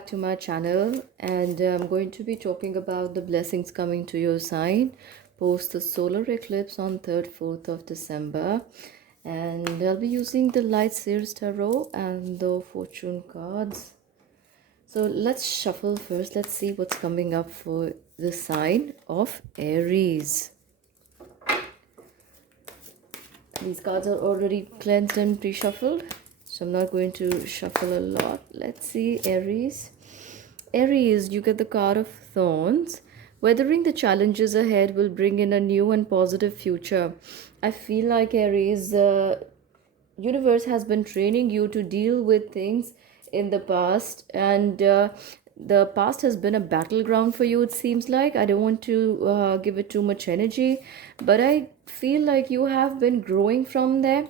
back to my channel, and I'm going to be talking about the blessings coming to your sign post the solar eclipse on 3rd 4th of December. And I'll be using the Light Seers Tarot and the fortune cards. So let's shuffle first. Let's see what's coming up for the sign of Aries. These cards are already cleansed and pre-shuffled, so I'm not going to shuffle a lot. Let's see, Aries. Aries, you get the card of thorns. Weathering the challenges ahead will bring in a new and positive future. I feel like Aries, universe has been training you to deal with things in the past, and the past has been a battleground for you, it seems like. I don't want to give it too much energy, but I feel like you have been growing from there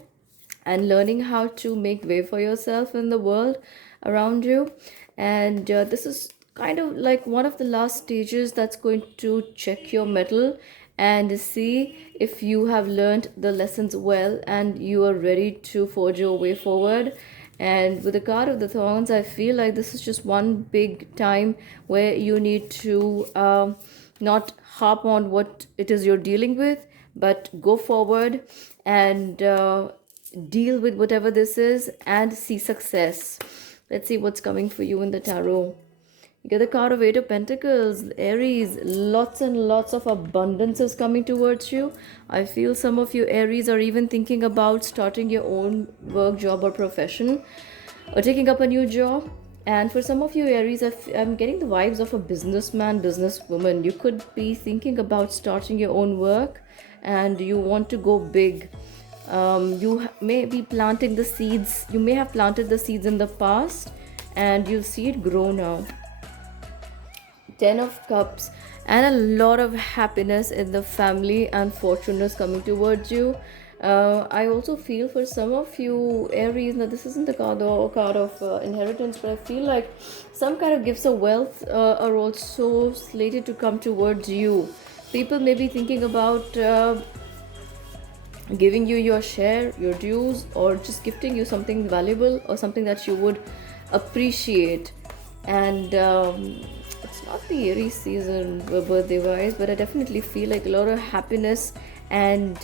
and learning how to make way for yourself in the world around you. And this is kind of like one of the last stages that's going to check your mettle and see if you have learned the lessons well and you are ready to forge your way forward. And with the card of the thorns, I feel like this is just one big time where you need to not harp on what it is you're dealing with, but go forward and deal with whatever this is and see success. Let's see what's coming for you in the tarot. You get the card of Eight of Pentacles, Aries. Lots and lots of abundance is coming towards you. I feel some of you Aries are even thinking about starting your own work, job, or profession, or taking up a new job. And for some of you Aries, I'm getting the vibes of a businessman, businesswoman. You could be thinking about starting your own work and you want to go big. You may be planting the seeds. You may have planted the seeds in the past and you'll see it grow now. 10 of Cups, and a lot of happiness in the family and fortune is coming towards you. I also feel for some of you Aries, now this isn't the card or card of inheritance, but I feel like some kind of gifts of wealth are also slated to come towards you. People may be thinking about giving you your share, your dues, or just gifting you something valuable or something that you would appreciate. And it's not the Aries season birthday wise, but I definitely feel like a lot of happiness and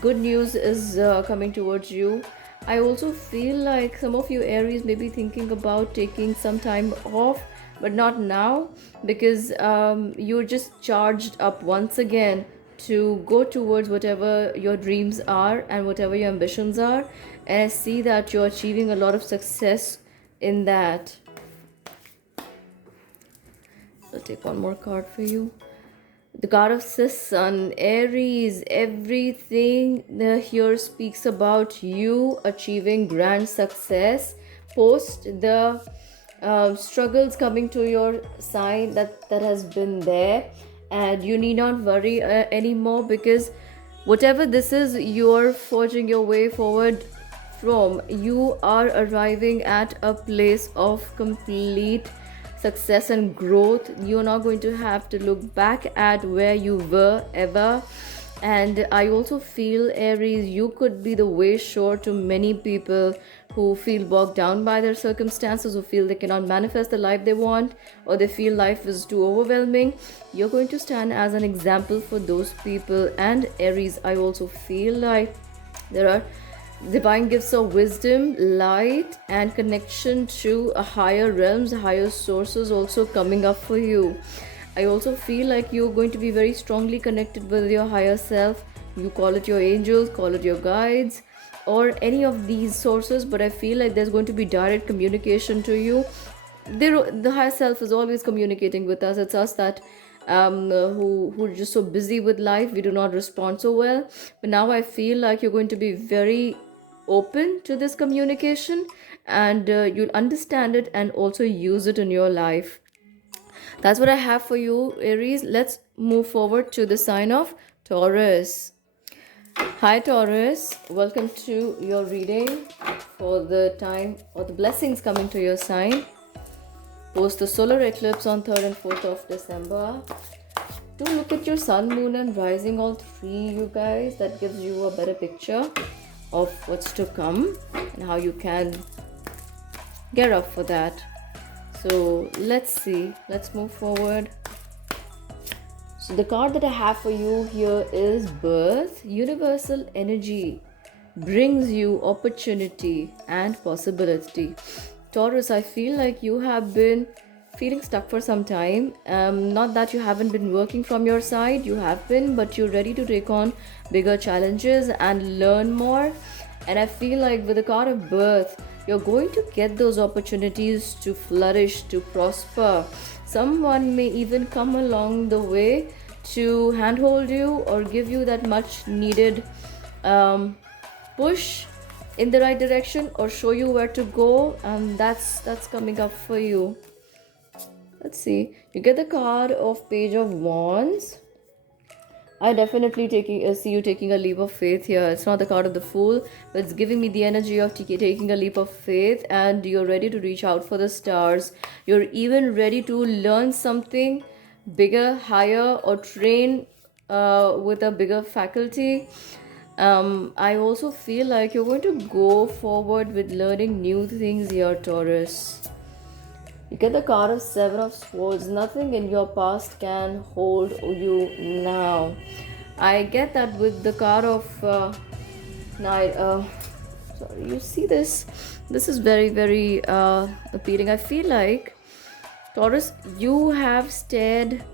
good news is coming towards you. I also feel like some of you Aries may be thinking about taking some time off, but not now, because you're just charged up once again to go towards whatever your dreams are and whatever your ambitions are. And I see that you're achieving a lot of success in that. I'll take one more card for you. The card of Sun, Aries. Everything here speaks about you achieving grand success post the struggles coming to your sign that has been there, and you need not worry anymore, because whatever this is you're forging your way forward from, you are arriving at a place of complete success and growth. You're not going to have to look back at where you were ever. And I also feel Aries, you could be the way shore to many people who feel bogged down by their circumstances, who feel they cannot manifest the life they want, or they feel life is too overwhelming. You're going to stand as an example for those people. And Aries, I also feel like there are divine gifts of wisdom, light, and connection to a higher realms, higher sources also coming up for you. I also feel like you're going to be very strongly connected with your higher self. You call it your angels, call it your guides, or any of these sources, but I feel like there's going to be direct communication to you. The higher self is always communicating with us. It's us that who are just so busy with life, we do not respond so well. But now I feel like you're going to be very open to this communication, and you'll understand it and also use it in your life. That's what I have for you, Aries. Let's move forward to the sign of Taurus. Hi Taurus, welcome to your reading for the time or the blessings coming to your sign post the solar eclipse on 3rd and 4th of December. Do look at your sun, moon, and rising, all three, you guys. That gives you a better picture of what's to come and how you can gear up for that. So let's see. Let's move forward. So the card that I have for you here is Birth. Universal energy brings you opportunity and possibility. Taurus, I feel like you have been feeling stuck for some time. Not that you haven't been working from your side, you have been, but you're ready to take on bigger challenges and learn more. And I feel like with the card of Birth, you're going to get those opportunities to flourish, to prosper. Someone may even come along the way to handhold you or give you that much needed push in the right direction, or show you where to go, and that's coming up for you. Let's see. You get the card of Page of Wands. I definitely see you taking a leap of faith here. It's not the card of the Fool, but it's giving me the energy of taking a leap of faith, and you're ready to reach out for the stars. You're even ready to learn something bigger, higher, or train with a bigger faculty. I also feel like you're going to go forward with learning new things here, Taurus. You get the card of Seven of Swords. Nothing in your past can hold you now. I get that with the card of Knight. Sorry, you see this? This is very, very appealing. I feel like, Taurus, you have stared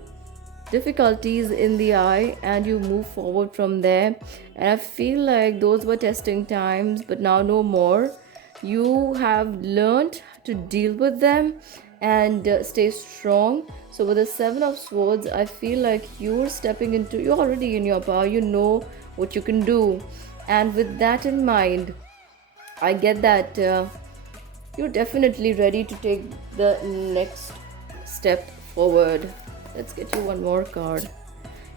difficulties in the eye and you move forward from there. And I feel like those were testing times, but now no more. You have learned to deal with them and stay strong. So with the Seven of Swords, I feel like you're already in your power. You know what you can do, and with that in mind, I get that you're definitely ready to take the next step forward. Let's get you one more card.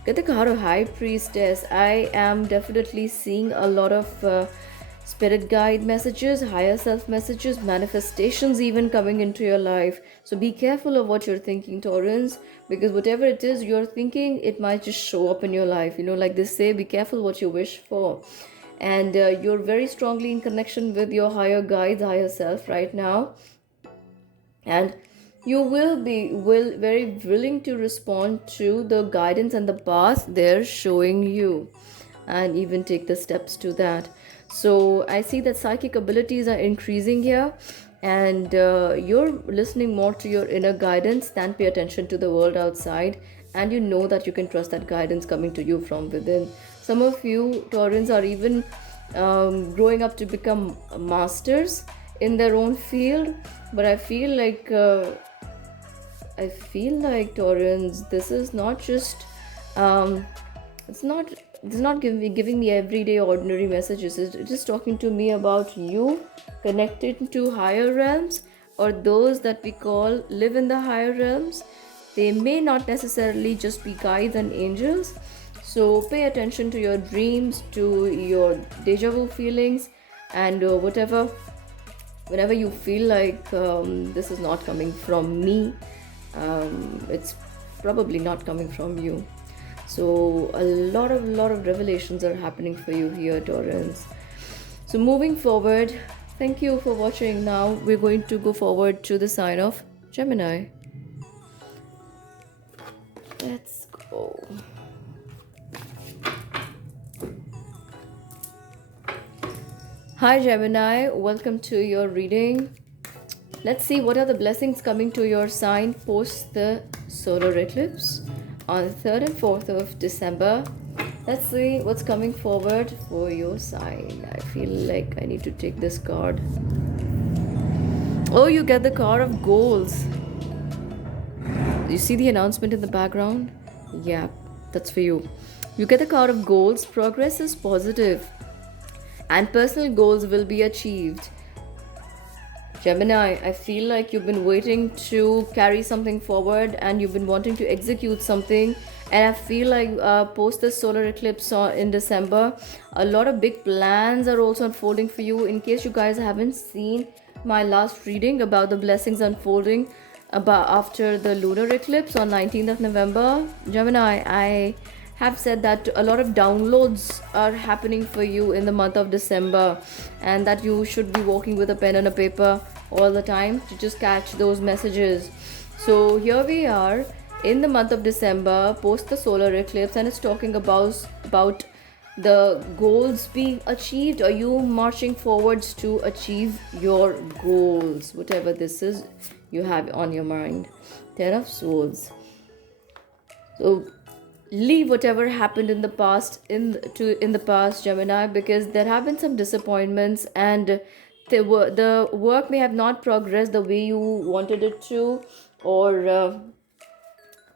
Get the card of High Priestess. I am definitely seeing a lot of spirit guide messages, higher self messages, manifestations even coming into your life. So be careful of what you're thinking, Taurans, because whatever it is you're thinking, it might just show up in your life. Like they say, be careful what you wish for. And you're very strongly in connection with your higher guides, higher self right now. And you will be very willing to respond to the guidance and the path they're showing you, and even take the steps to that. So I see that psychic abilities are increasing here, and you're listening more to your inner guidance than pay attention to the world outside, and you know that you can trust that guidance coming to you from within. Some of you Taurans are even growing up to become masters in their own field, but I feel like Taurans, this is not just it's not giving me everyday ordinary messages. It's just talking to me about you connected to higher realms, or those that we call live in the higher realms. They may not necessarily just be guides and angels. So pay attention to your dreams, to your deja vu feelings, and whenever you feel like this is not coming from me, it's probably not coming from you. So a lot of revelations are happening for you here, Taurans. So moving forward, thank you for watching. Now we're going to go forward to the sign of Gemini. Let's go. Hi Gemini, welcome to your reading. Let's see what are the blessings coming to your sign post the solar eclipse on the 3rd and 4th of December. Let's see what's coming forward for your sign. I feel like I need to take this card. Oh, you get the card of goals. You see the announcement in the background? Yeah, that's for you. You get the card of goals. Progress is positive and personal goals will be achieved. Gemini, I feel like you've been waiting to carry something forward and you've been wanting to execute something. And I feel like post the solar eclipse in December, a lot of big plans are also unfolding for you. In case you guys haven't seen my last reading about the blessings unfolding about after the lunar eclipse on 19th of November, Gemini, I have said that a lot of downloads are happening for you in the month of December, and that you should be walking with a pen and a paper all the time to just catch those messages. So here we are in the month of December, post the solar eclipse, and it's talking about the goals being achieved, or you marching forwards to achieve your goals, whatever this is you have on your mind. Ten of Swords. So leave whatever happened in the past in the past, Gemini, because there have been some disappointments, and the work may have not progressed the way you wanted it to, or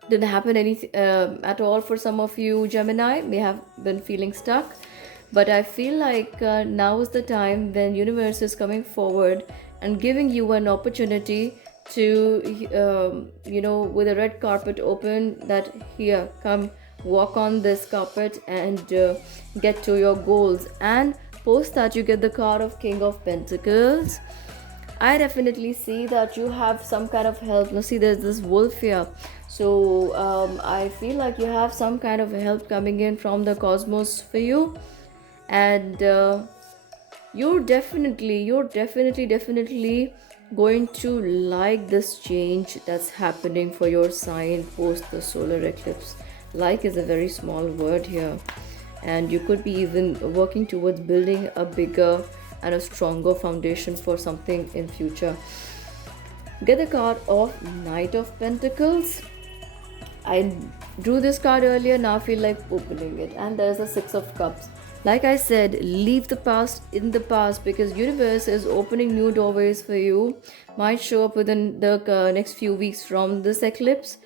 didn't happen anything at all. For some of you, Gemini may have been feeling stuck, but I feel like now is the time when universe is coming forward and giving you an opportunity to with a red carpet open, that here, come walk on this carpet and get to your goals. And post that, you get the card of King of Pentacles. I definitely see that you have some kind of help. Now see, there's this wolf here. So I feel like you have some kind of help coming in from the cosmos for you. And you're definitely going to like this change that's happening for your sign post the solar eclipse. Like is a very small word here, and you could be even working towards building a bigger and a stronger foundation for something in future. Get the card of Knight of Pentacles. I drew this card earlier, now I feel like opening it, and there's a Six of Cups. Like I said, leave the past in the past, because universe is opening new doorways for you. Might show up within the next few weeks from this eclipse,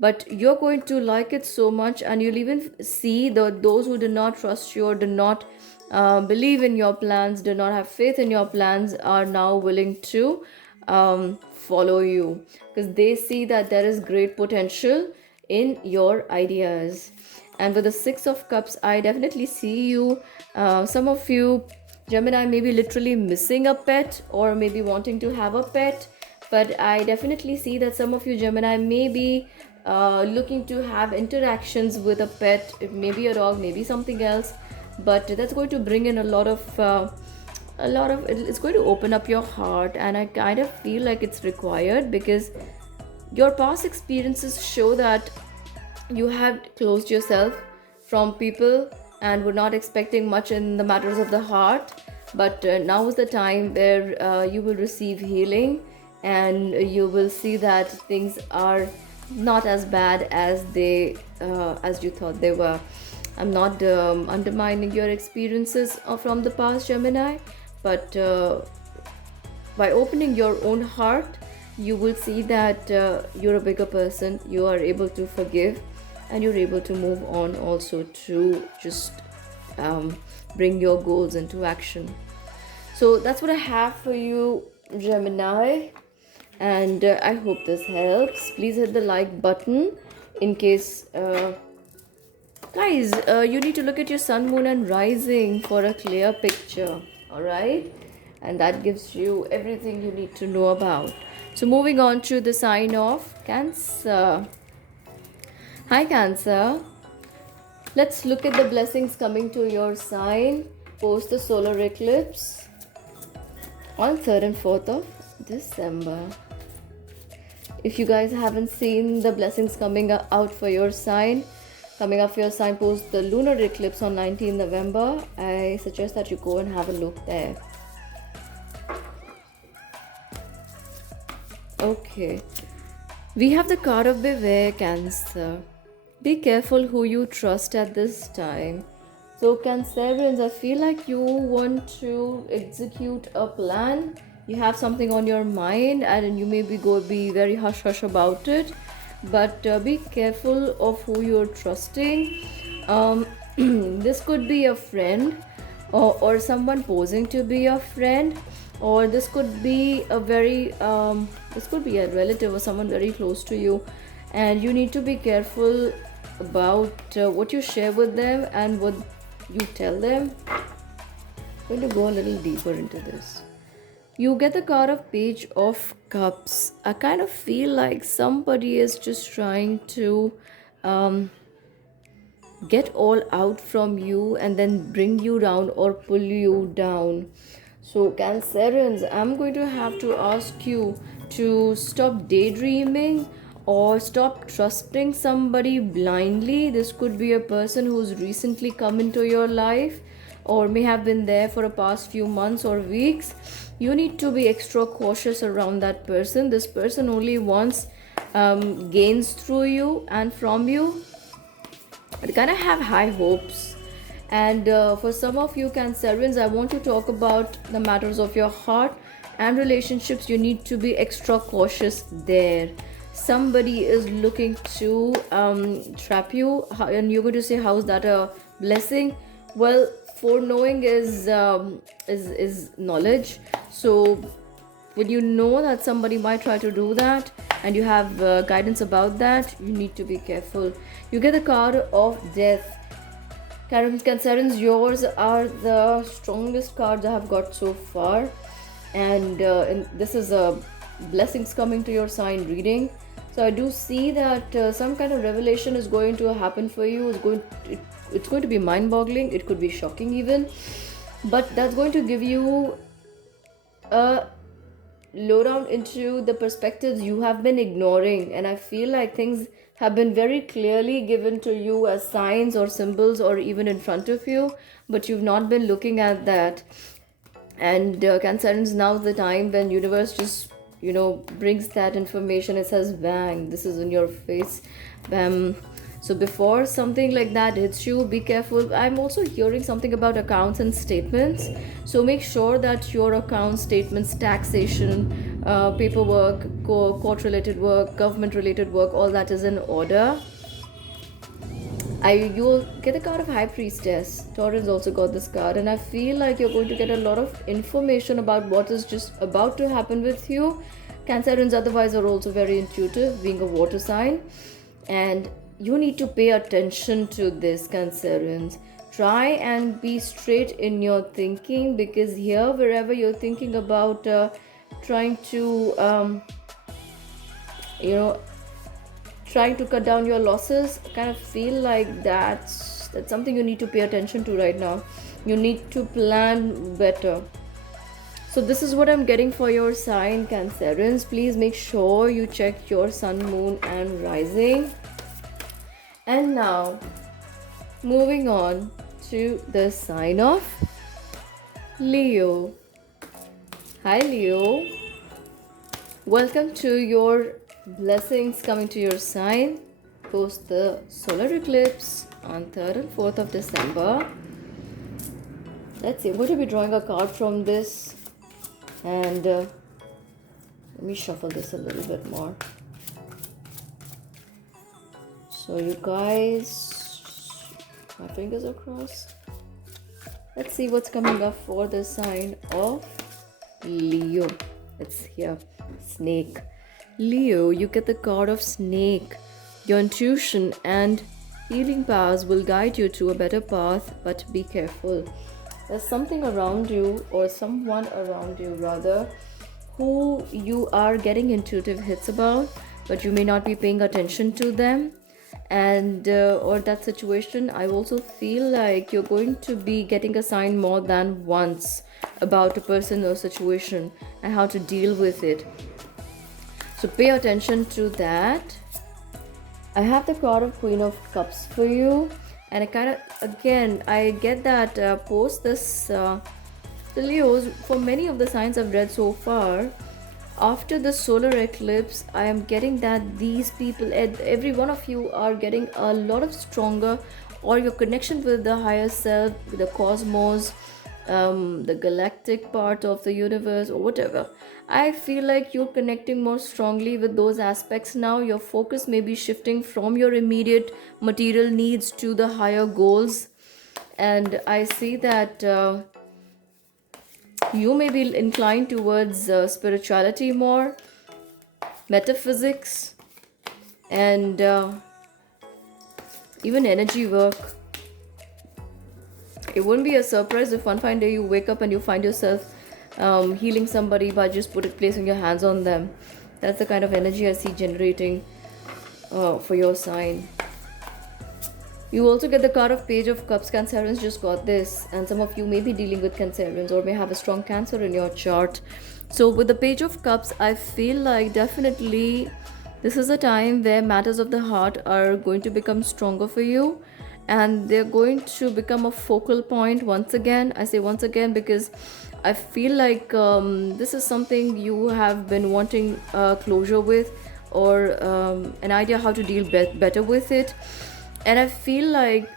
but you're going to like it so much, and you'll even see those who do not trust you or do not believe in your plans, do not have faith in your plans, are now willing to follow you, because they see that there is great potential in your ideas. And with the Six of Cups, I definitely see you, some of you Gemini may be literally missing a pet, or maybe wanting to have a pet. But I definitely see that some of you Gemini may be looking to have interactions with a pet. It may be a dog, maybe something else, but that's going to bring in a lot of it's going to open up your heart. And I kind of feel like it's required, because your past experiences show that you have closed yourself from people and were not expecting much in the matters of the heart. But now is the time where you will receive healing, and you will see that things are not as bad as they as you thought they were. I'm not undermining your experiences from the past, Gemini, but by opening your own heart, you will see that you're a bigger person. You are able to forgive, and you're able to move on also to just bring your goals into action. So that's what I have for you, Gemini, and I hope this helps. Please hit the like button. In case guys, you need to look at your sun, moon and rising for a clear picture. All right, and that gives you everything you need to know about. So moving on to the sign of Cancer. Hi Cancer, let's look at the blessings coming to your sign post the solar eclipse on 3rd and 4th of December. If you guys haven't seen the blessings coming out for your sign, coming up for your sign post the lunar eclipse on 19th November, I suggest that you go and have a look there. Okay, we have the card of Beware, Cancer. Be careful who you trust at this time. So Cancerians, I feel like you want to execute a plan. You have something on your mind, and you may be very hush hush about it. But be careful of who you're trusting. This could be a friend, or someone posing to be a friend, or this could be a relative or someone very close to you, and you need to be careful about what you share with them and what you tell them. I'm going to go a little deeper into this. You get the card of Page of Cups. I kind of feel like somebody is just trying to get all out from you and then bring you down or pull you down. So, Cancerians, I'm going to have to ask you to stop daydreaming or stop trusting somebody blindly. This could be a person who's recently come into your life or may have been there for the past few months or weeks. You need to be extra cautious around that person. This person only wants gains through you and from you. But kind of have high hopes. And for some of you Cancerians, I want to talk about the matters of your heart and relationships. You need to be extra cautious there. Somebody is looking to trap you, and you're going to say, "How is that a blessing?" Well, foreknowing is knowledge. So when you know that somebody might try to do that and you have guidance about that, you need to be careful. You get the card of death. Cancerians, yours are the strongest cards I have got so far, and this is a blessings coming to your sign reading. So I do see that some kind of revelation is going to happen for you. It's going to be mind-boggling. It could be shocking even, but that's going to give you a lowdown into the perspectives you have been ignoring. And I feel like things have been very clearly given to you as signs or symbols or even in front of you, but you've not been looking at that. And Cancerians, now's the time when universe just brings that information. It says bang, this is in your face, bam. So before something like that hits you, be careful. I'm also hearing something about accounts and statements. So make sure that your account statements, taxation, paperwork, court-related work, government-related work, all that is in order. You'll get the card of High Priestess. Taurus also got this card, and I feel like you're going to get a lot of information about what is just about to happen with you. Cancerians otherwise are also very intuitive, being a water sign, and you need to pay attention to this, Cancerians. Try and be straight in your thinking, because here, wherever you're thinking about trying to trying to cut down your losses, kind of feel like that's something you need to pay attention to right now. You need to plan better. So this is what I'm getting for your sign, Cancerians. Please make sure you check your sun, moon and rising. And now moving on to the sign of Leo. Hi Leo, welcome to your blessings coming to your sign post the solar eclipse on 3rd and 4th of December. Let's see, I'm going to be drawing a card from this, and let me shuffle this a little bit more. So you guys, my fingers are crossed. Let's see what's coming up for the sign of Leo. It's here, snake. Leo, you get the card of snake. Your intuition and healing powers will guide you to a better path, but be careful. There's something around you, or someone around you rather, who you are getting intuitive hits about, but you may not be paying attention to them. And or that situation, I also feel like you're going to be getting a sign more than once about a person or situation and how to deal with it. So pay attention to that. I have the card of Queen of Cups for you, and I kind of, again, I get that post this the Leos, for many of the signs I've read so far, after the solar eclipse, I am getting that these people, every one of you, are getting a lot of stronger, or your connection with the higher self, the cosmos, the galactic part of the universe, or whatever. I feel like you're connecting more strongly with those aspects now. Your focus may be shifting from your immediate material needs to the higher goals. And I see that you may be inclined towards spirituality more, metaphysics, and even energy work. It wouldn't be a surprise if one fine day you wake up and you find yourself healing somebody by just placing your hands on them. That's the kind of energy I see generating for your sign. You also get the card of Page of Cups. Cancerians just got this, and some of you may be dealing with Cancerians or may have a strong Cancer in your chart. So, with the Page of Cups, I feel like definitely this is a time where matters of the heart are going to become stronger for you, and they're going to become a focal point once again. I say once again because I feel like this is something you have been wanting closure with, or an idea how to deal better with it. And I feel like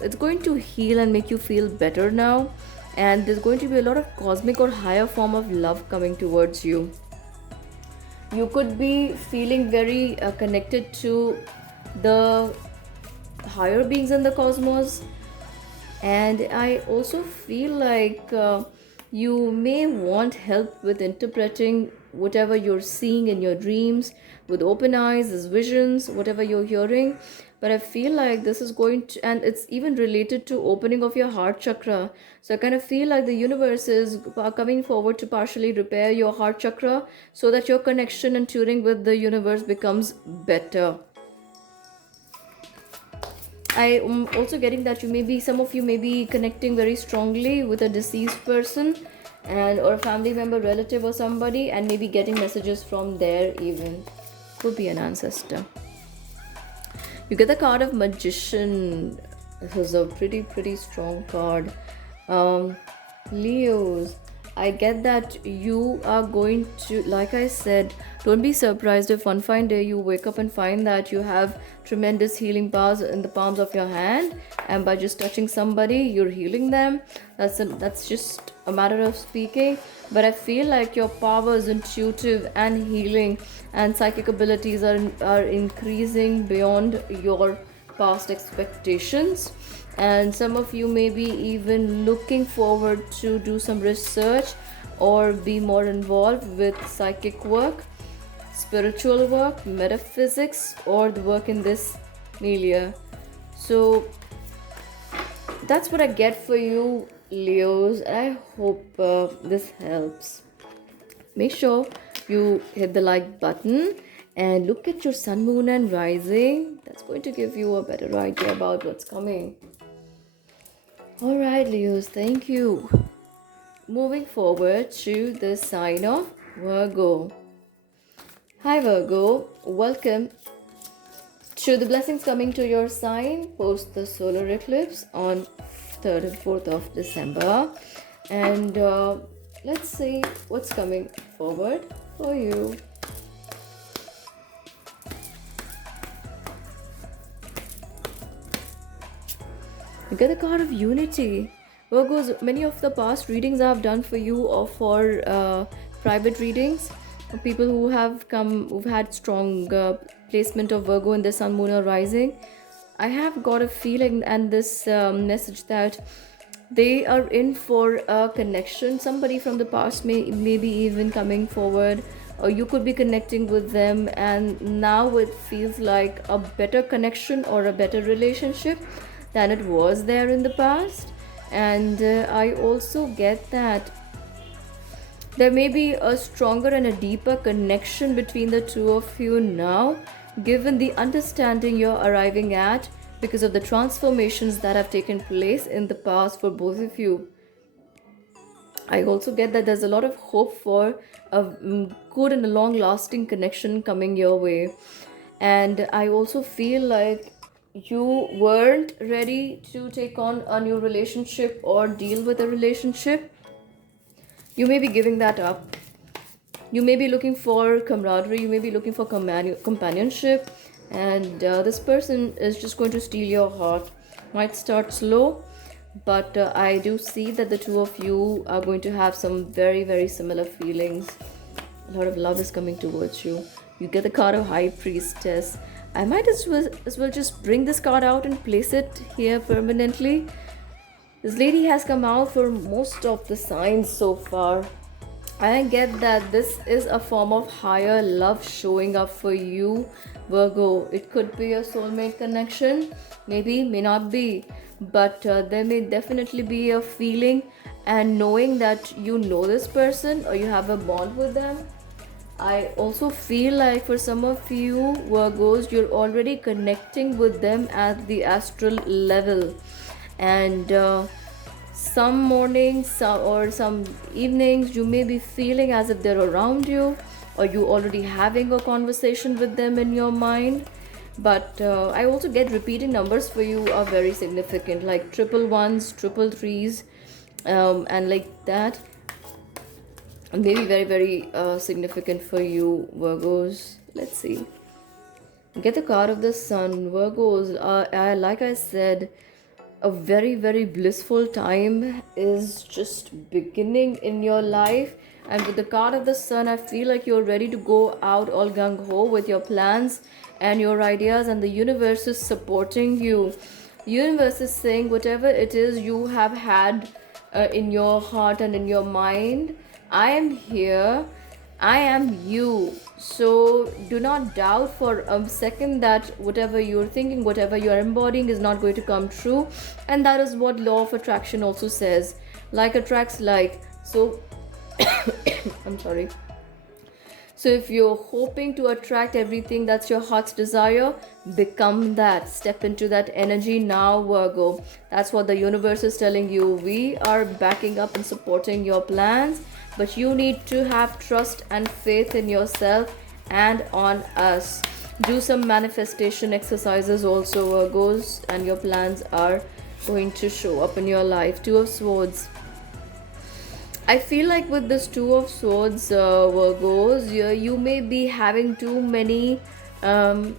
it's going to heal and make you feel better now. And there's going to be a lot of cosmic or higher form of love coming towards you. You could be feeling very connected to the higher beings in the cosmos, and I also feel like you may want help with interpreting whatever you're seeing in your dreams with open eyes, as visions, whatever you're hearing. But I feel like this is going to, and it's even related to opening of your heart chakra. So I kind of feel like the universe is coming forward to partially repair your heart chakra so that your connection and tuning with the universe becomes better. I am also getting that some of you may be connecting very strongly with a deceased person, and or a family member, relative, or somebody, and maybe getting messages from there even. Could be an ancestor. You get the card of Magician. This is a pretty strong card. Leos, I get that you are going to, like I said, don't be surprised if one fine day you wake up and find that you have tremendous healing powers in the palms of your hand, and by just touching somebody, you're healing them. That's just a matter of speaking. But I feel like your powers, intuitive and healing and psychic abilities are increasing beyond your past expectations. And some of you may be even looking forward to do some research or be more involved with psychic work, spiritual work, metaphysics, or the work in this milieu. So that's what I get for you, Leos. I hope this helps. Make sure you hit the like button and look at your sun, moon, and rising. That's going to give you a better idea about what's coming. All right, Leos, thank you. Moving forward to the sign of Virgo. Hi, Virgo. Welcome to the blessings coming to your sign post the solar eclipse on 3rd and 4th of December. And let's see what's coming forward for you. You get the card of Unity. Virgos, many of the past readings I have done for you or for private readings, for people who've had strong placement of Virgo in the sun, moon, or rising, I have got a feeling and this message that they are in for a connection. Somebody from the past may be even coming forward, or you could be connecting with them, and now it feels like a better connection or a better relationship than it was there in the past. And I also get that there may be a stronger and a deeper connection between the two of you now, given the understanding you're arriving at because of the transformations that have taken place in the past for both of you. I also get that there's a lot of hope for a good and a long lasting connection coming your way. And I also feel like you weren't ready to take on a new relationship or deal with a relationship. You may be giving that up. You may be looking for camaraderie, you may be looking for companionship, and this person is just going to steal your heart. Might start slow, but I do see that the two of you are going to have some very similar feelings. A lot of love is coming towards you. You get the card of High Priestess. I might as well just bring this card out and place it here permanently. This lady has come out for most of the signs so far. I get that this is a form of higher love showing up for you, Virgo. It could be a soulmate connection, maybe, may not be, but there may definitely be a feeling and knowing that you know this person or you have a bond with them. I also feel like for some of you Virgos, you're already connecting with them at the astral level, and some mornings or some evenings you may be feeling as if they're around you, or you already having a conversation with them in your mind. But I also get repeating numbers for you are very significant, like triple ones, triple threes, and like that. Maybe very very significant for you Virgos. Let's see. Get the card of the sun. Virgos, like I said, a very very blissful time is just beginning in your life. And with the card of the sun, I feel like you're ready to go out all gung-ho with your plans and your ideas, and the universe is supporting you. Universe is saying whatever it is you have had in your heart and in your mind, I am here, I am you. So do not doubt for a second that whatever you're thinking, whatever you're embodying is not going to come true. And that is what law of attraction also says. Like attracts like. So I'm sorry. So if you're hoping to attract everything that's your heart's desire, become that. Step into that energy now, Virgo. That's what the universe is telling you. We are backing up and supporting your plans, but you need to have trust and faith in yourself and on us. Do some manifestation exercises also, Virgos, and your plans are going to show up in your life. Two of Swords. I feel like with this Two of Swords, Virgos, you may be having too many. Um,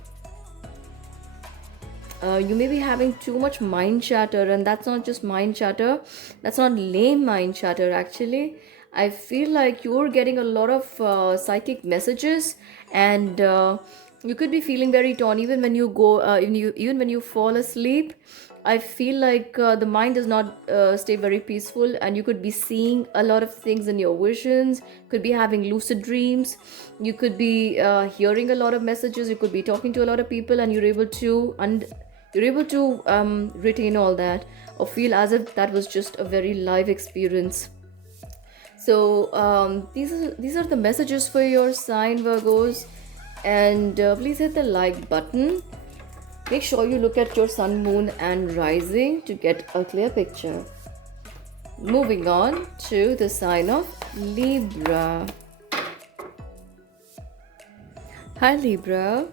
you may be having too much mind chatter, and that's not just mind chatter. That's not lame mind chatter. Actually, I feel like you're getting a lot of psychic messages, and you could be feeling very torn even when you go, even when you fall asleep. I feel like the mind does not stay very peaceful, and you could be seeing a lot of things in your visions. Could be having lucid dreams. You could be hearing a lot of messages. You could be talking to a lot of people, and you're able to retain all that, or feel as if that was just a very live experience. So these are the messages for your sign, Virgos, and please hit the like button. Make sure you look at your sun, moon, and rising to get a clear picture. Moving on to the sign of Libra. Hi, Libra.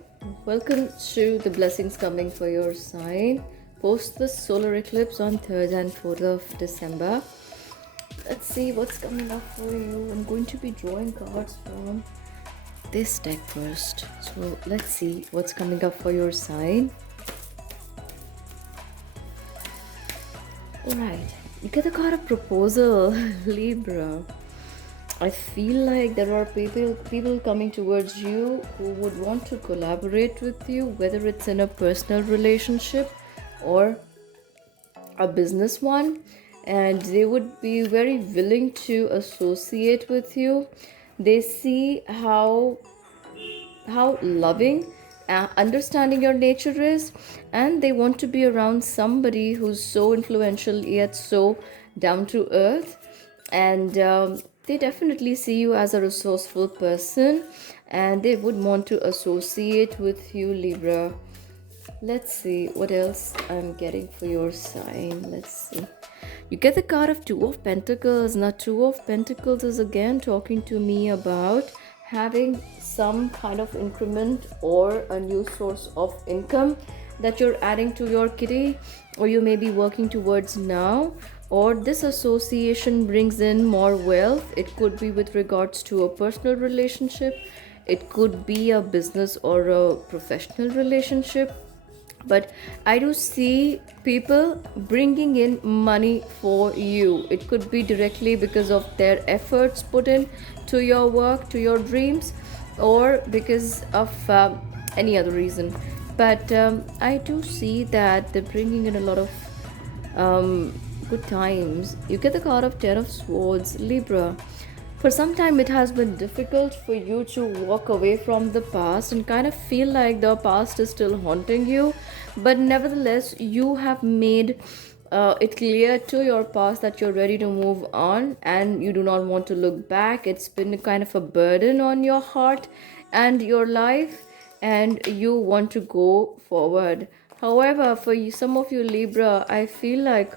Welcome to the blessings coming for your sign post the solar eclipse on 3rd and 4th of December. Let's see what's coming up for you. I'm going to be drawing cards from this deck first. So let's see what's coming up for your sign. Alright, you get the card of proposal, Libra. I feel like there are people coming towards you who would want to collaborate with you, whether it's in a personal relationship or a business one, and they would be very willing to associate with you. They see how loving, understanding your nature is, and they want to be around somebody who's so influential yet so down to earth. And they definitely see you as a resourceful person, and they would want to associate with you, Libra. Let's see what else I'm getting for your sign. Let's see. You get the card of Two of Pentacles. Now, Two of Pentacles is again talking to me about having some kind of increment or a new source of income that you're adding to your kitty, or you may be working towards now, or this association brings in more wealth. It could be with regards to a personal relationship, it could be a business or a professional relationship, but I do see people bringing in money for you. It could be directly because of their efforts put in to your work, to your dreams, or because of any other reason. But I do see that they're bringing in a lot of good times. You get the card of Ten of Swords, Libra. For some time, it has been difficult for you to walk away from the past and kind of feel like the past is still haunting you. But nevertheless, you have made It cleared to your past that you're ready to move on and you do not want to look back. It's been kind of a burden on your heart and your life, and you want to go forward. However, for you, some of you Libra, I feel like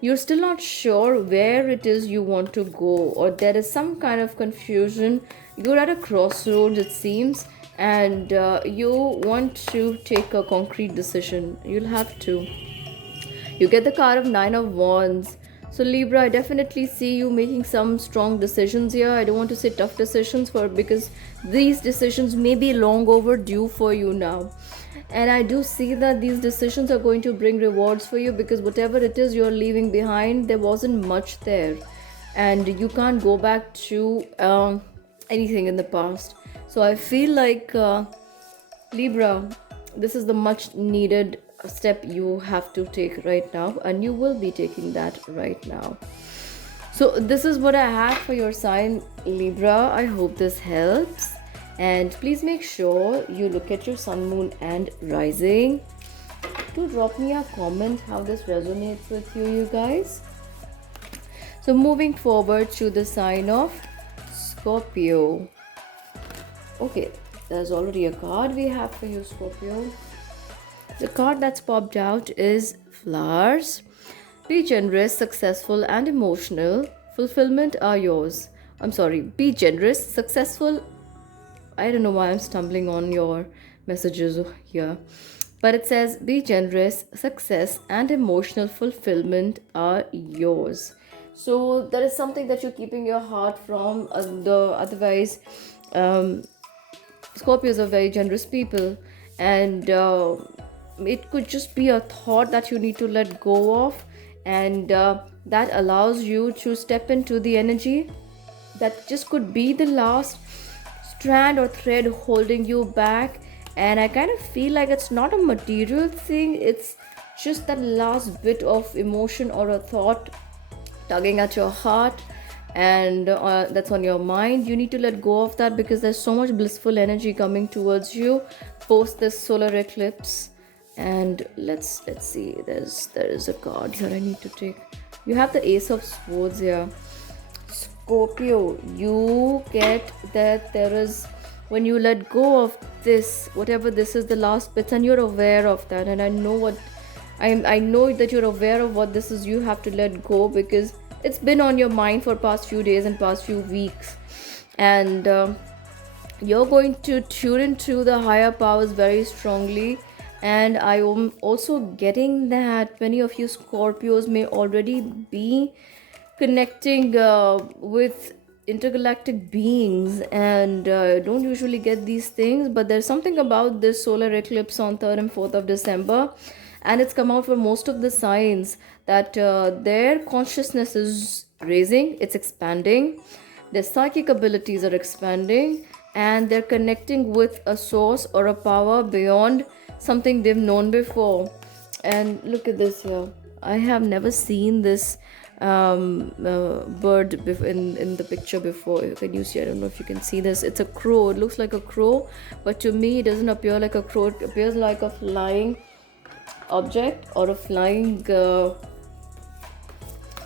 you're still not sure where it is you want to go, or there is some kind of confusion. You're at a crossroads, it seems, and you want to take a concrete decision. You'll have to. You get the card of Nine of Wands. So Libra, I definitely see you making some strong decisions here. I don't want to say tough decisions for, because these decisions may be long overdue for you now. And I do see that these decisions are going to bring rewards for you, because whatever it is you're leaving behind, there wasn't much there. And you can't go back to anything in the past. So I feel like Libra, this is the much needed step you have to take right now, and you will be taking that right now. So this is what I have for your sign, Libra. I hope this helps, and please make sure you look at your sun, moon and rising. Do drop me a comment how this resonates with you guys. So moving forward to the sign of Scorpio. Okay, there's already a card we have for you, Scorpio. The card that's popped out is Flowers. Be generous, successful, and emotional. Fulfillment are yours. I'm sorry, be generous, successful. I don't know why I'm stumbling on your messages here. But it says, be generous, success, and emotional fulfillment are yours. So there is something that you're keeping your heart from. Otherwise, Scorpios are very generous people, and it could just be a thought that you need to let go of, and that allows you to step into the energy that just could be the last strand or thread holding you back. And I kind of feel like it's not a material thing, it's just that last bit of emotion or a thought tugging at your heart, and that's on your mind. You need to let go of that, because there's so much blissful energy coming towards you post this solar eclipse. And let's see, there is a card here I need to take. You have the Ace of Swords here, Scorpio. You get that there is, when you let go of this, whatever this is, the last bits, and you're aware of that, and I know that you're aware of what this is you have to let go, because it's been on your mind for past few days and past few weeks. And you're going to tune into the higher powers very strongly. And I am also getting that many of you Scorpios may already be connecting with intergalactic beings, and don't usually get these things, but there's something about this solar eclipse on 3rd and 4th of December, and it's come out for most of the signs that their consciousness is raising, it's expanding, their psychic abilities are expanding, and they're connecting with a source or a power beyond something they've known before. And look at this here. I have never seen this bird in the picture before. Can you see? I don't know if you can see this. It's a crow. It looks like a crow, but to me it doesn't appear like a crow. It appears like a flying object or a flying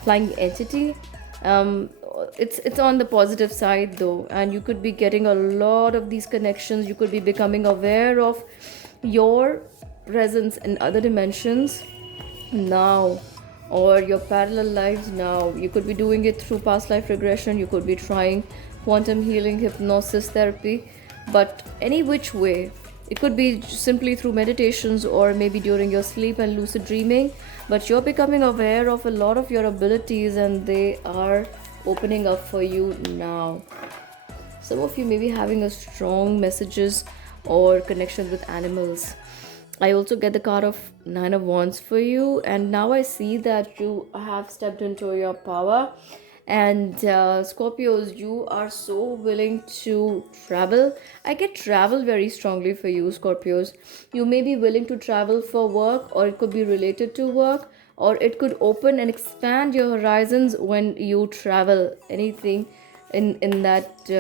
entity. It's on the positive side though, and you could be getting a lot of these connections. You could be becoming aware of your presence in other dimensions now, or your parallel lives now. You could be doing it through past life regression, you could be trying quantum healing, hypnosis therapy, but any which way, it could be simply through meditations or maybe during your sleep and lucid dreaming, but you're becoming aware of a lot of your abilities, and they are opening up for you now. Some of you may be having a strong messages or connection with animals. I also get the card of Nine of Wands for you, and now I see that you have stepped into your power. And Scorpios, you are so willing to travel. I get travel very strongly for you, Scorpios. You may be willing to travel for work, or it could be related to work, or it could open and expand your horizons when you travel. Anything in that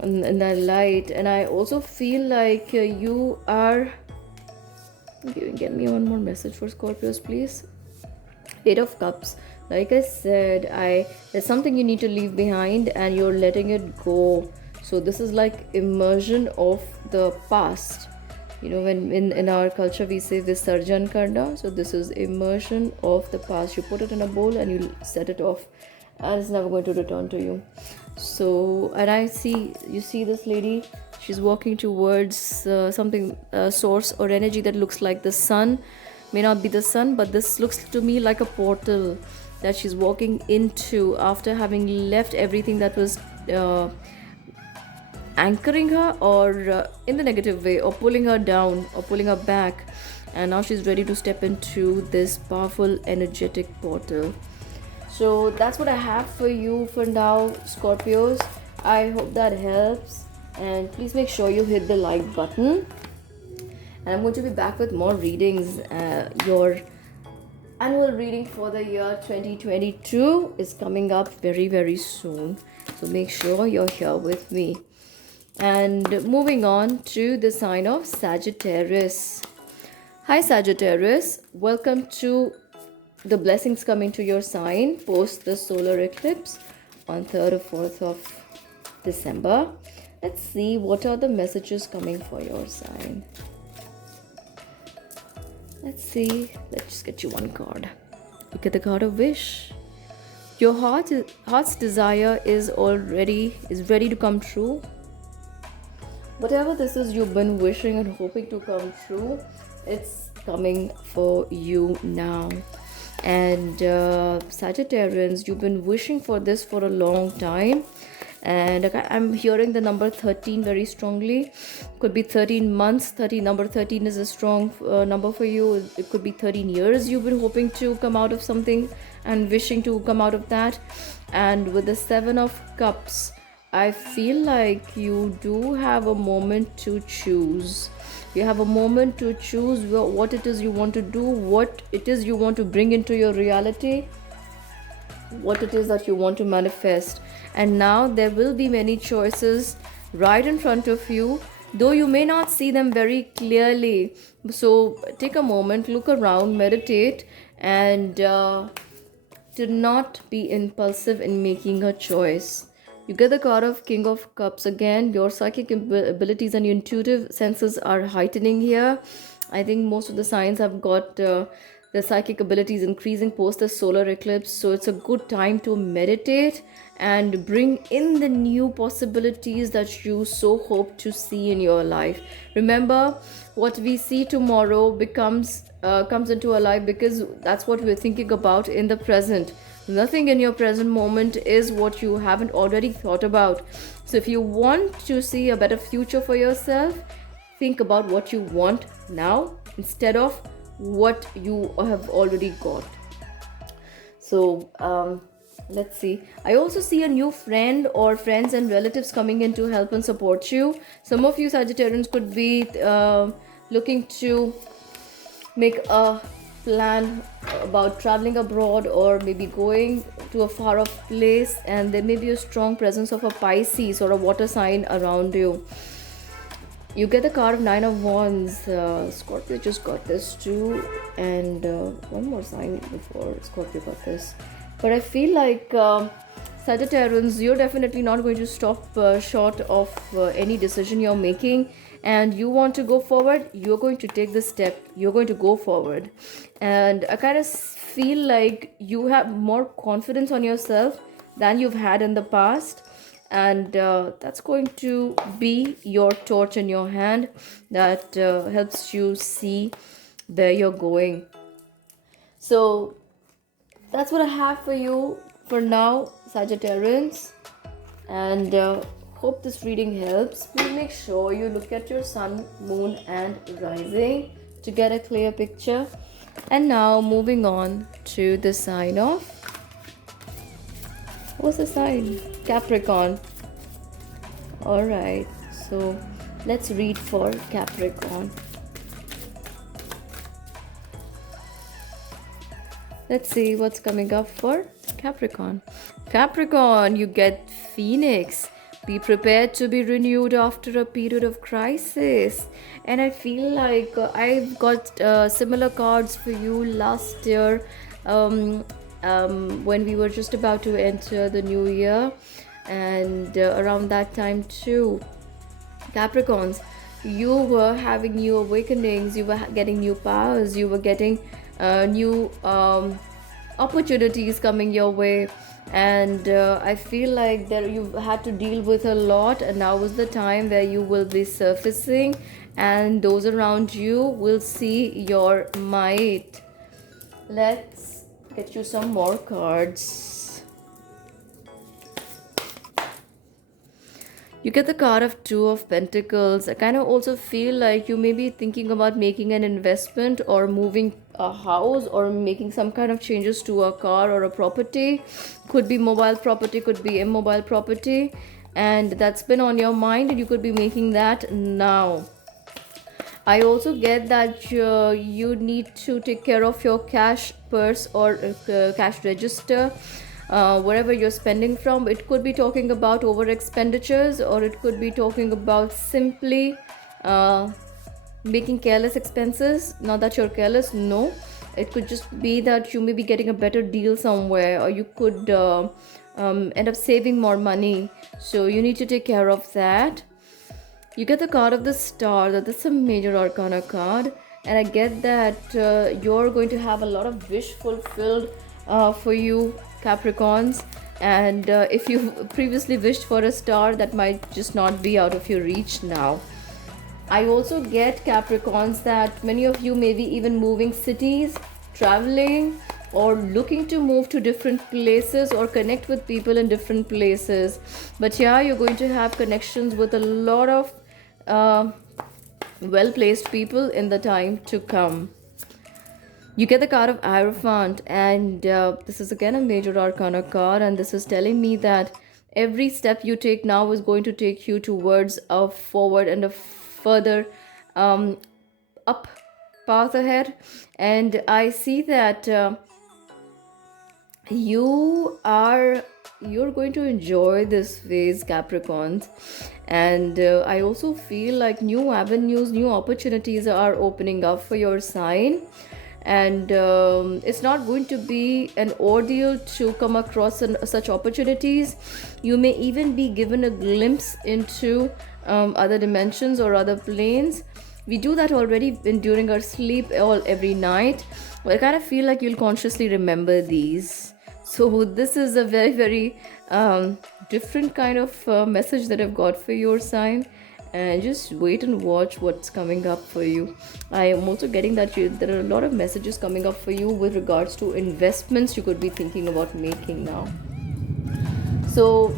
in that light. And I also feel like you are Get me one more message for Scorpios, please. Eight of Cups. Like I said, there's something you need to leave behind and you're letting it go. So this is like immersion of the past. You know, when in our culture we say Visarjan Karna. So this is immersion of the past. You put it in a bowl and you set it off, and it's never going to return to you. So, and you see this lady, she's walking towards something, source or energy that looks like the sun. May not be the sun, but this looks to me like a portal that she's walking into after having left everything that was anchoring her, or in the negative way, or pulling her down or pulling her back, and now she's ready to step into this powerful energetic portal. So that's what I have for you for now, Scorpios. I hope that helps, and please make sure you hit the like button. And I'm going to be back with more readings. Your annual reading for the year 2022 is coming up very, very soon. So make sure you're here with me. And moving on to the sign of Sagittarius. Hi, Sagittarius. Welcome to the blessings coming to your sign post the solar eclipse on 3rd or 4th of December. Let's see what are the messages coming for your sign. Let's see. Let's just get you one card. Look at the card of wish. Your heart's desire is ready to come true. Whatever this is you've been wishing and hoping to come true, it's coming for you now. And Sagittarians, you've been wishing for this for a long time, and I'm hearing the number 13 very strongly. Could be 13 months. Number 13 is a strong number for you. It could be 13 years you've been hoping to come out of something and wishing to come out of that. And with the 7 of Cups, I feel like you do have a moment to choose. You have a moment to choose what it is you want to do, what it is you want to bring into your reality, what it is that you want to manifest. And now there will be many choices right in front of you, though you may not see them very clearly. So take a moment, look around, meditate, and do not be impulsive in making a choice. You get the card of King of Cups again. Your psychic abilities and your intuitive senses are heightening here. I think most of the signs have got the psychic abilities increasing post the solar eclipse. So it's a good time to meditate and bring in the new possibilities that you so hope to see in your life. Remember, what we see tomorrow comes into our life because that's what we're thinking about in the present. Nothing in your present moment is what you haven't already thought about. So if you want to see a better future for yourself, think about what you want now instead of what you have already got. So let's see. I also see a new friend or friends and relatives coming in to help and support you. Some of you Sagittarians could be looking to make a plan about traveling abroad or maybe going to a far off place, and there may be a strong presence of a Pisces or a water sign around you. You get the card of 9 of Wands. Scorpio just got this too, and one more sign before Scorpio got this. But I feel like Sagittarians, you're definitely not going to stop short of any decision you're making, and you want to go forward. You're going to take the step, you're going to go forward. And I kind of feel like you have more confidence on yourself than you've had in the past, and that's going to be your torch in your hand that helps you see where you're going. So that's what I have for you for now, Sagittarians, and hope this reading helps. Please make sure you look at your sun, moon, and rising to get a clear picture. And now moving on to the sign of, what's the sign? Capricorn. All right, so let's read for Capricorn. Let's see what's coming up for Capricorn. Capricorn, you get Phoenix. Be prepared to be renewed after a period of crisis. And I feel like I've got similar cards for you last year, um, when we were just about to enter the new year, and around that time too. Capricorns, you were having new awakenings, you were getting new powers, you were getting new opportunities coming your way. And I feel like that you've had to deal with a lot, and now is the time where you will be surfacing, and those around you will see your might. Let's get you some more cards. You get the card of Two of Pentacles. I kind of also feel like you may be thinking about making an investment or moving a house or making some kind of changes to a car or a property. Could be mobile property, could be immobile property. And that's been on your mind, and you could be making that now. I also get that you need to take care of your cash purse or cash register. Wherever you're spending from, it could be talking about over expenditures, or it could be talking about simply making careless expenses. Not that you're careless, no, it could just be that you may be getting a better deal somewhere, or you could end up saving more money, so you need to take care of that. You get the card of the Star. That's a major arcana card, and I get that you're going to have a lot of wish fulfilled for you, Capricorns. And if you previously wished for a star, that might just not be out of your reach now. I also get, Capricorns, that many of you may be even moving cities, traveling, or looking to move to different places or connect with people in different places. But yeah, you're going to have connections with a lot of well-placed people in the time to come. You get the card of Hierophant, and this is again a major arcana card, and this is telling me that every step you take now is going to take you towards a forward and a further up path ahead. And I see that you're going to enjoy this phase, Capricorns. And I also feel like new avenues, new opportunities are opening up for your sign. And it's not going to be an ordeal to come across such opportunities. You may even be given a glimpse into other dimensions or other planes. We do that already during our sleep every night. But I kind of feel like you'll consciously remember these. So this is a very, very different kind of message that I've got for your sign. And just wait and watch what's coming up for you. I am also getting that there are a lot of messages coming up for you with regards to investments you could be thinking about making now. So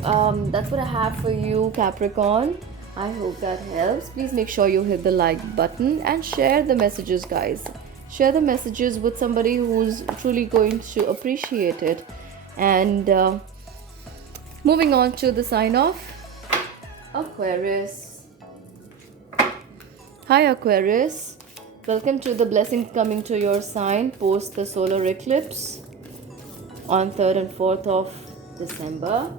that's what I have for you, Capricorn. I hope that helps. Please make sure you hit the like button and share the messages, guys. Share the messages with somebody who's truly going to appreciate it. And moving on to the sign off, Aquarius. Hi Aquarius, welcome to the blessing coming to your sign post the solar eclipse on 3rd and 4th of December.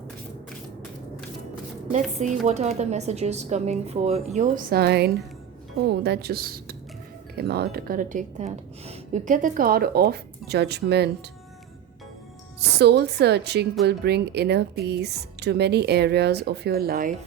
Let's see what are the messages coming for your sign. Oh, that just came out. I gotta take that. You get the card of Judgment. Soul searching will bring inner peace to many areas of your life.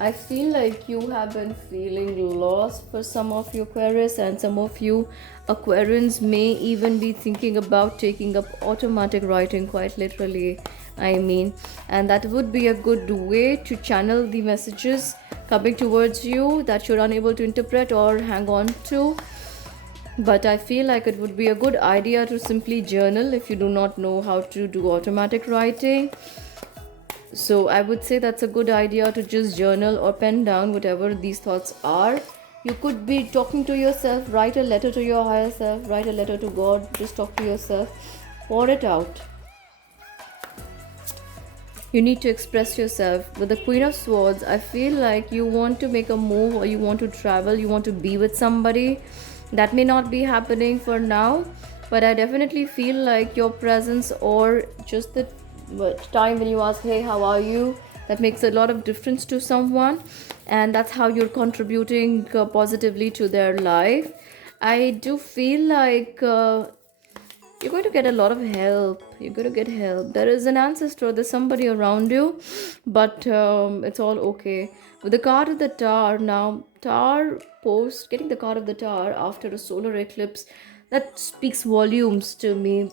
I feel like you have been feeling lost for some of you Aquarius, and some of you Aquarians may even be thinking about taking up automatic writing, quite literally, I mean. And that would be a good way to channel the messages coming towards you that you're unable to interpret or hang on to. But I feel like it would be a good idea to simply journal if you do not know how to do automatic writing. So I would say that's a good idea to just journal or pen down whatever these thoughts are. You could be talking to yourself, write a letter to your higher self, write a letter to God, just talk to yourself, pour it out. You need to express yourself. With the Queen of Swords, I feel like you want to make a move, or you want to travel, you want to be with somebody. That may not be happening for now, but I definitely feel like your presence, or just the time when you ask, hey, how are you, that makes a lot of difference to someone, and that's how you're contributing positively to their life. I do feel like you're going to get a lot of help. You're going to get help. There is an ancestor, there's somebody around you, but it's all okay. With the card of the Tower now, Tower post, getting the card of the Tower after a solar eclipse, that speaks volumes to me,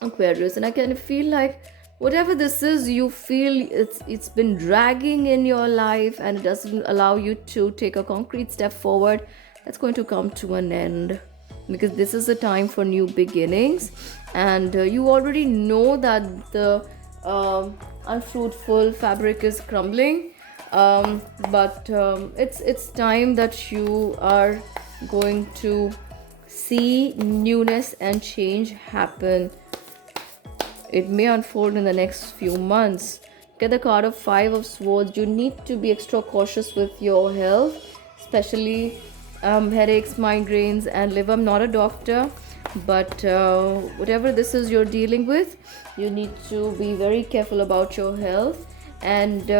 Aquarius. And I kind of feel like whatever this is, you feel it's been dragging in your life and it doesn't allow you to take a concrete step forward. That's going to come to an end, because this is a time for new beginnings, and you already know that the unfruitful fabric is crumbling, but it's time that you are going to see newness and change happen. It may unfold in the next few months. Get the card of Five of Swords. You need to be extra cautious with your health, especially headaches, migraines, and liver. I'm not a doctor, but whatever this is you're dealing with, you need to be very careful about your health. And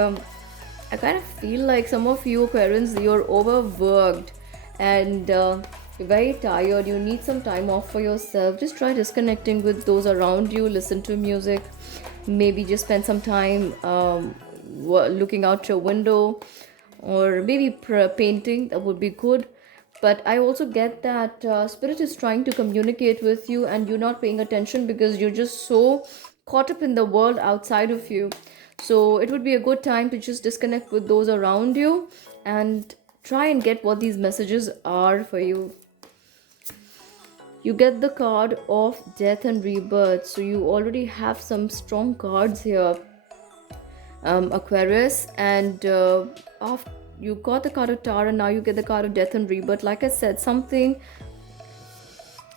I kind of feel like some of you Aquarians, you're overworked and you're very tired. You need some time off for yourself. Just try disconnecting with those around you. Listen to music. Maybe just spend some time looking out your window, or maybe painting. That would be good. But I also get that spirit is trying to communicate with you and you're not paying attention because you're just so caught up in the world outside of you. So it would be a good time to just disconnect with those around you and try and get what these messages are for you. You get the card of Death and Rebirth, so you already have some strong cards here, Aquarius. And after you got the card of Tower, and now you get the card of Death and Rebirth. Like I said, something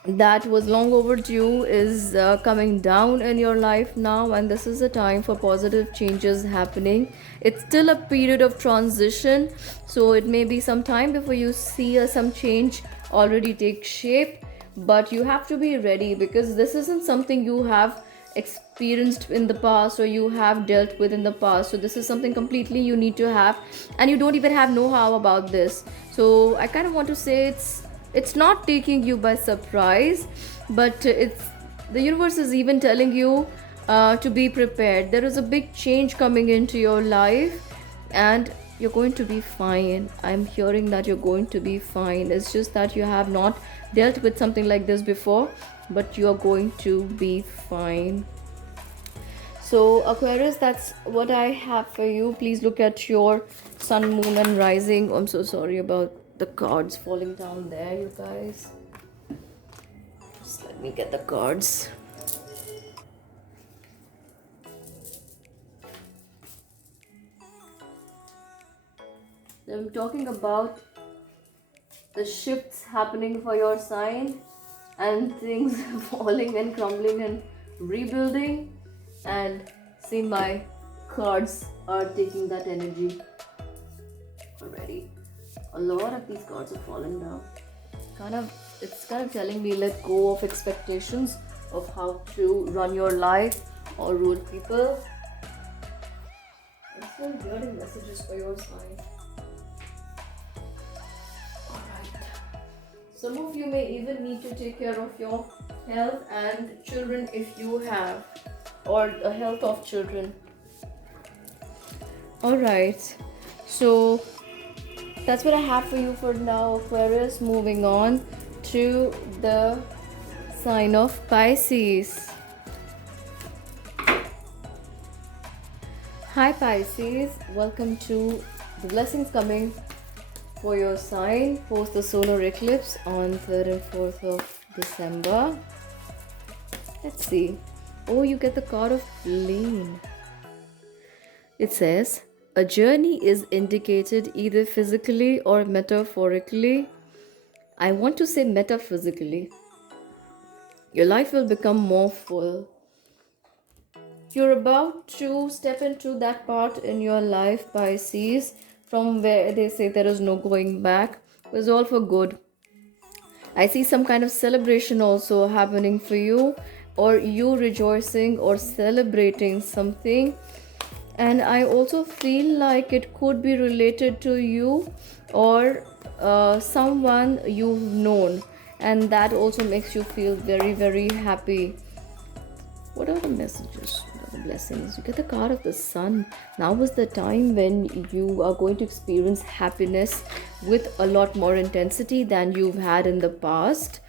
that was long overdue is coming down in your life now, and this is a time for positive changes happening. It's still a period of transition, so it may be some time before you see some change already take shape, but you have to be ready, because this isn't something you have experienced in the past or you have dealt with in the past. So this is something completely you need to have, and you don't even have know-how about this. So I kind of want to say it's not taking you by surprise, but it's the universe is even telling you to be prepared. There is a big change coming into your life, and you're going to be fine. I'm hearing that you're going to be fine. It's just that you have not dealt with something like this before, but you are going to be fine. So Aquarius, that's what I have for you. Please look at your sun, moon, and rising. I'm so sorry about the cards falling down there, you guys. Just let me get the cards. I'm talking about the shifts happening for your sign, and things falling and crumbling and rebuilding, and see, my cards are taking that energy already. A lot of these cards are falling down. It's kind of telling me let go of expectations of how to run your life or rule people. I'm still hearing messages for your sign. Some of you may even need to take care of your health and children if you have, or the health of children. Alright, so that's what I have for you for now, Aquarius. Moving on to the sign of Pisces. Hi Pisces, welcome to the blessings coming for your sign post the solar eclipse on 3rd and 4th of December. Let's see. Oh, you get the card of Flame. It says, a journey is indicated either physically or metaphorically. I want to say metaphysically. Your life will become more full. You're about to step into that part in your life, Pisces, from where they say there is no going back. It was all for good. I see some kind of celebration also happening for you, or you rejoicing or celebrating something. And I also feel like it could be related to you or someone you've known, and that also makes you feel very, very happy. What are the messages? What are the blessings? You get the card of the sun. Now is the time when you are going to experience happiness with a lot more intensity than you've had in the past.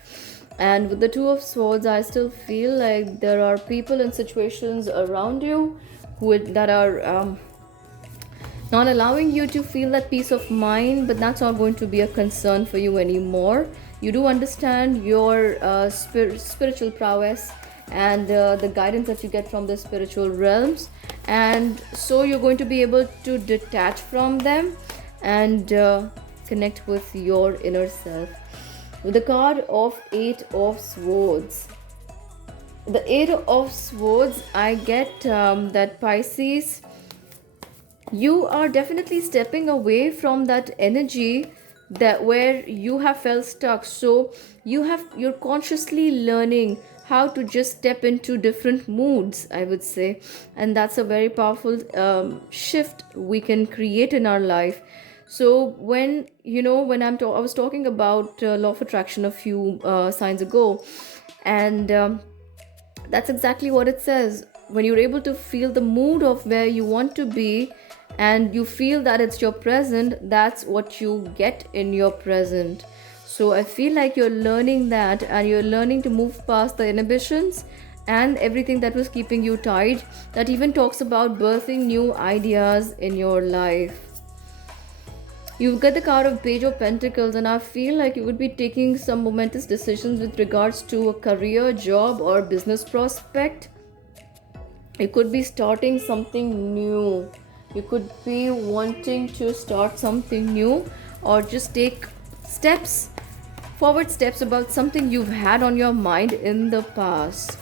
And with the Two of Swords, I still feel like there are people and situations around you that are not allowing you to feel that peace of mind, but that's not going to be a concern for you anymore. You do understand your spiritual prowess and the guidance that you get from the spiritual realms, and so you're going to be able to detach from them and connect with your inner self. With the card of Eight of Swords, the Eight of Swords, I get that Pisces, you are definitely stepping away from that energy that where you have felt stuck. So you're consciously learning how to just step into different moods, I would say, and that's a very powerful shift we can create in our life. So when I was talking about law of attraction a few signs ago, and that's exactly what it says. When you're able to feel the mood of where you want to be and you feel that it's your present, that's what you get in your present. So I feel like you're learning that, and you're learning to move past the inhibitions and everything that was keeping you tied, that even talks about birthing new ideas in your life. You get the card of Page of Pentacles, and I feel like you would be taking some momentous decisions with regards to a career, job, or business prospect. You could be starting something new. You could be wanting to start something new, or just take steps, forward steps about something you've had on your mind in the past.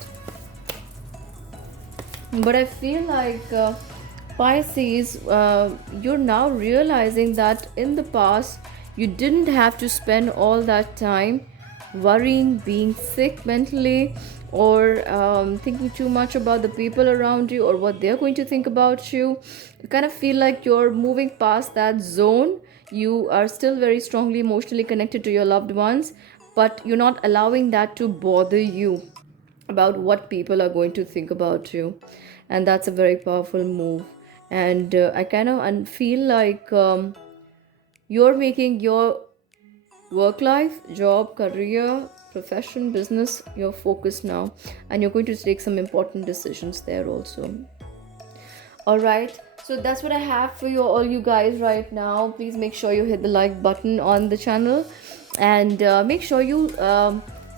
But I feel like Pisces, you're now realizing that in the past you didn't have to spend all that time worrying, being sick mentally, or thinking too much about the people around you or what they're going to think about you. You kind of feel like you're moving past that zone. You are still very strongly emotionally connected to your loved ones, but you're not allowing that to bother you about what people are going to think about you. And that's a very powerful move. And I kind of feel like you're making your work life, job, career, profession, business your focus now, and you're going to take some important decisions there also. All right, so that's what I have for you all, you guys, right now. Please make sure you hit the like button on the channel, and make sure you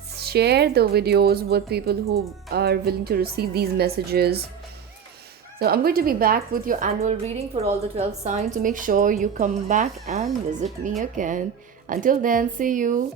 share the videos with people who are willing to receive these messages. So I'm going to be back with your annual reading for all the 12 signs, so make sure you come back and visit me again. Until then, see you.